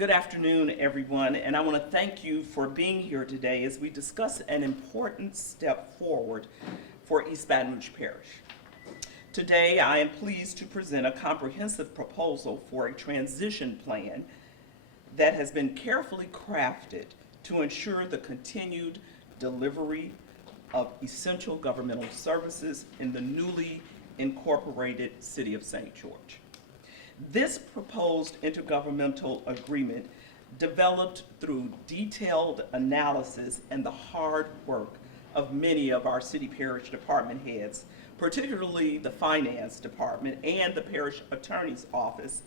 Good afternoon, everyone, and I want to thank you for being here today as we discuss an important step forward for East Baton Rouge Parish. Today, I am pleased to present a comprehensive proposal for a transition plan that has been carefully crafted to ensure the continued delivery of essential governmental services in the newly incorporated City of St. George. This proposed intergovernmental agreement, developed through detailed analysis and the hard work of many of our city parish department heads, particularly the finance department and the parish attorney's office,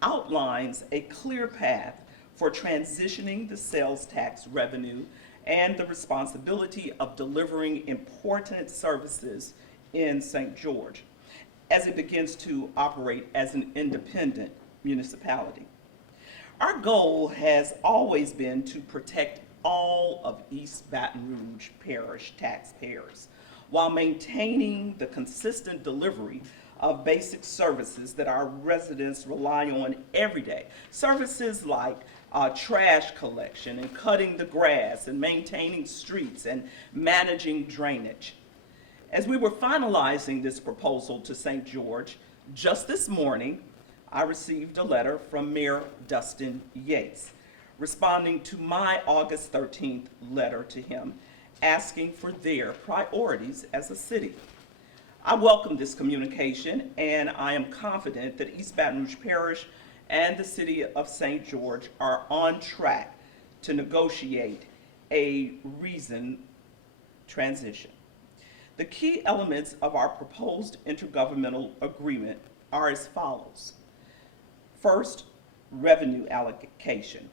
outlines a clear path for transitioning the sales tax revenue and the responsibility of delivering important services in St. George as it begins to operate as an independent municipality. Our goal has always been to protect all of East Baton Rouge Parish taxpayers while maintaining the consistent delivery of basic services that our residents rely on every day. Services like trash collection and cutting the grass and maintaining streets and managing drainage. As we were finalizing this proposal to St. George, just this morning, I received a letter from Mayor Dustin Yates, responding to my August 13th letter to him, asking for their priorities as a city. I welcome this communication, and I am confident that East Baton Rouge Parish and the City of St. George are on track to negotiate a reasoned transition. The key elements of our proposed intergovernmental agreement are as follows. First, revenue allocation.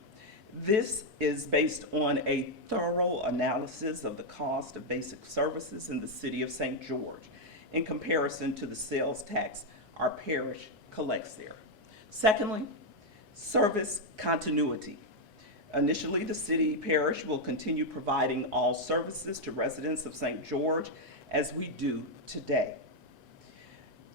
This is based on a thorough analysis of the cost of basic services in the City of St. George in comparison to the sales tax our parish collects there. Secondly, service continuity. Initially, the city parish will continue providing all services to residents of St. George as we do today.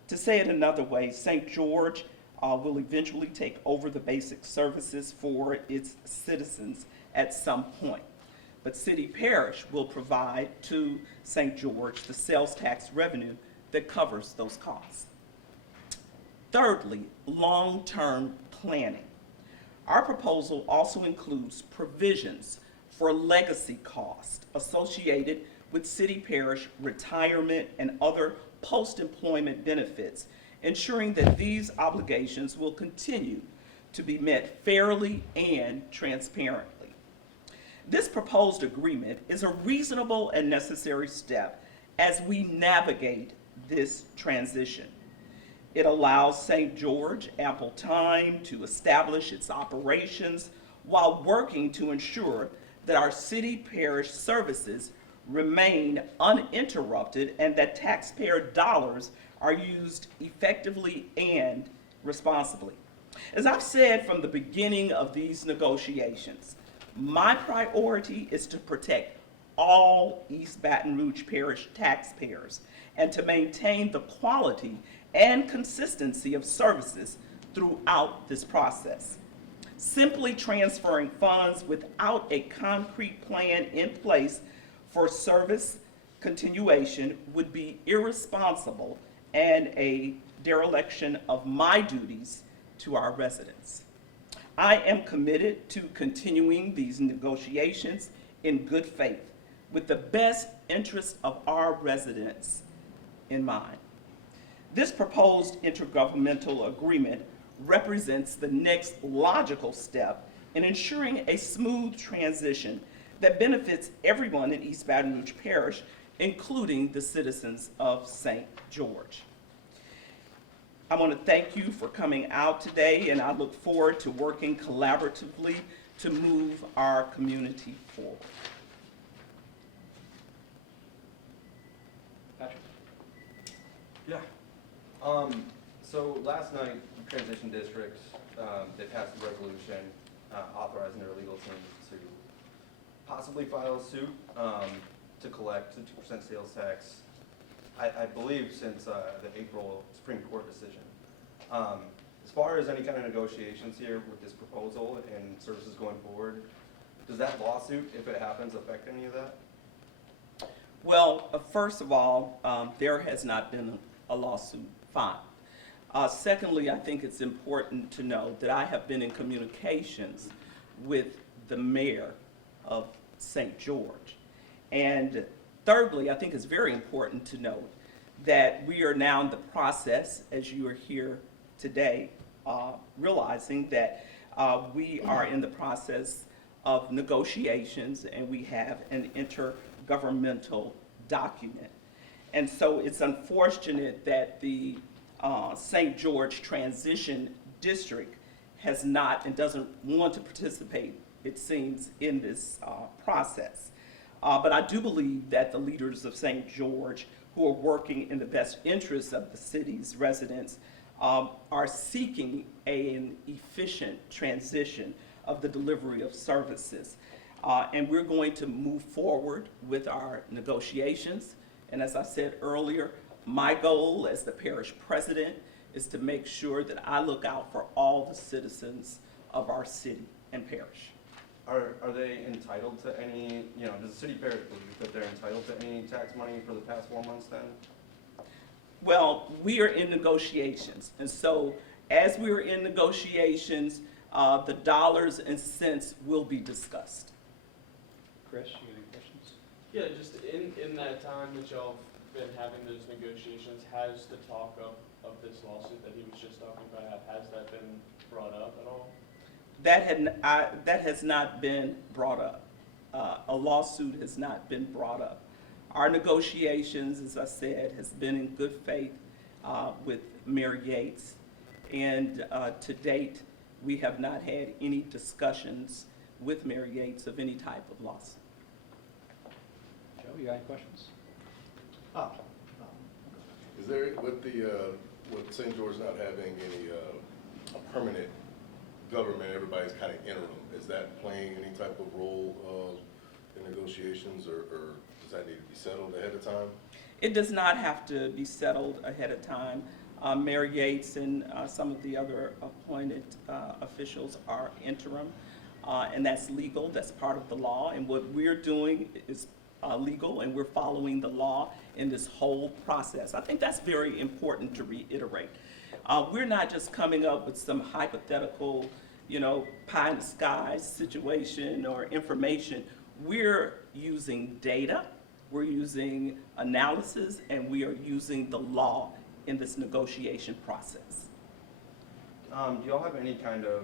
To say it another way, St. George will eventually take over the basic services for its citizens at some point. But City Parish will provide to St. George the sales tax revenue that covers those costs. Thirdly, long-term planning. Our proposal also includes provisions for legacy costs associated with City Parish retirement and other post-employment benefits, ensuring that these obligations will continue to be met fairly and transparently. This proposed agreement is a reasonable and necessary step as we navigate this transition. It allows St. George ample time to establish its operations while working to ensure that our city parish services remain uninterrupted and that taxpayer dollars are used effectively and responsibly. As I've said from the beginning of these negotiations, my priority is to protect all East Baton Rouge Parish taxpayers and to maintain the quality and consistency of services throughout this process. Simply transferring funds without a concrete plan in place for service continuation would be irresponsible and a dereliction of my duties to our residents. I am committed to continuing these negotiations in good faith with the best interest of our residents in mind. This proposed intergovernmental agreement represents the next logical step in ensuring a smooth transition that benefits everyone in East Baton Rouge Parish, including the citizens of St. George. I want to thank you for coming out today, and I look forward to working collaboratively to move our community forward. Patrick? Yeah. So last night, Transition District, they passed a resolution authorizing their legal team to possibly file a suit to collect the 2% sales tax, I believe since the April Supreme Court decision. As far as any kind of negotiations here with this proposal and services going forward, does that lawsuit, if it happens, affect any of that? Well, first of all, there has not been a lawsuit filed. Secondly, I think it's important to know that I have been in communications with the mayor of St. George. And thirdly, I think it's very important to note that we are now in the process, as you are here today, realizing that we are in the process of negotiations and we have an intergovernmental document. And so it's unfortunate that the St. George Transition District has not and doesn't want to participate, it seems, in this process. But I do believe that the leaders of St. George, who are working in the best interests of the city's residents, are seeking an efficient transition of the delivery of services. And we're going to move forward with our negotiations. And as I said earlier, my goal as the parish president is to make sure that I look out for all the citizens of our city and parish. Are they entitled to any, does the city parish believe that they're entitled to any tax money for the past 4 months then? Well, we are in negotiations. And so as we are in negotiations, the dollars and cents will be discussed. Chris, you got any questions? Yeah, just in that time that y'all have been having those negotiations, has the talk of this lawsuit that he was just talking about, has that been brought up at all? That has not been brought up. A lawsuit has not been brought up. Our negotiations, as I said, has been in good faith with Mayor Yates. And to date, we have not had any discussions with Mayor Yates of any type of lawsuit. Joe, you got any questions? Is there, with St. George not having any, a permanent government, everybody's kind of interim, is that playing any type of role in negotiations, or does that need to be settled ahead of time? It does not have to be settled ahead of time. Mayor Yates and some of the other appointed officials are interim, and that's legal, that's part of the law, and what we're doing is legal, and we're following the law in this whole process. I think that's very important to reiterate. We're not just coming up with some hypothetical, pie in the sky situation or information. We're using data, we're using analysis, and we are using the law in this negotiation process. Do y'all have any kind of,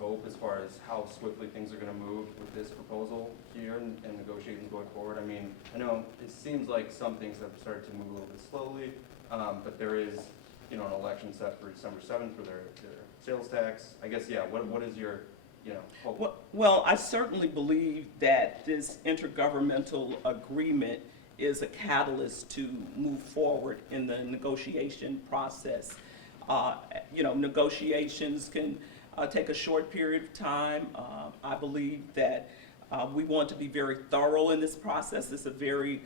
hope as far as how swiftly things are going to move with this proposal here and negotiations going forward? I mean, I know it seems like some things have started to move a little bit slowly, but there is, an election set for December 7th for their sales tax. I guess, what is your, hope? Well, I certainly believe that this intergovernmental agreement is a catalyst to move forward in the negotiation process. Negotiations can take a short period of time. I believe that we want to be very thorough in this process. It's a very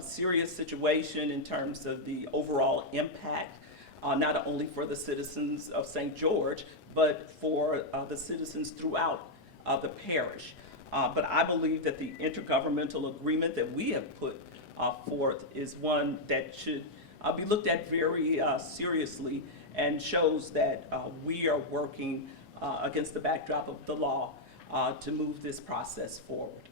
serious situation in terms of the overall impact, not only for the citizens of St. George, but for the citizens throughout the parish. But I believe that the intergovernmental agreement that we have put forth is one that should be looked at very seriously, and shows that we are working against the backdrop of the law to move this process forward.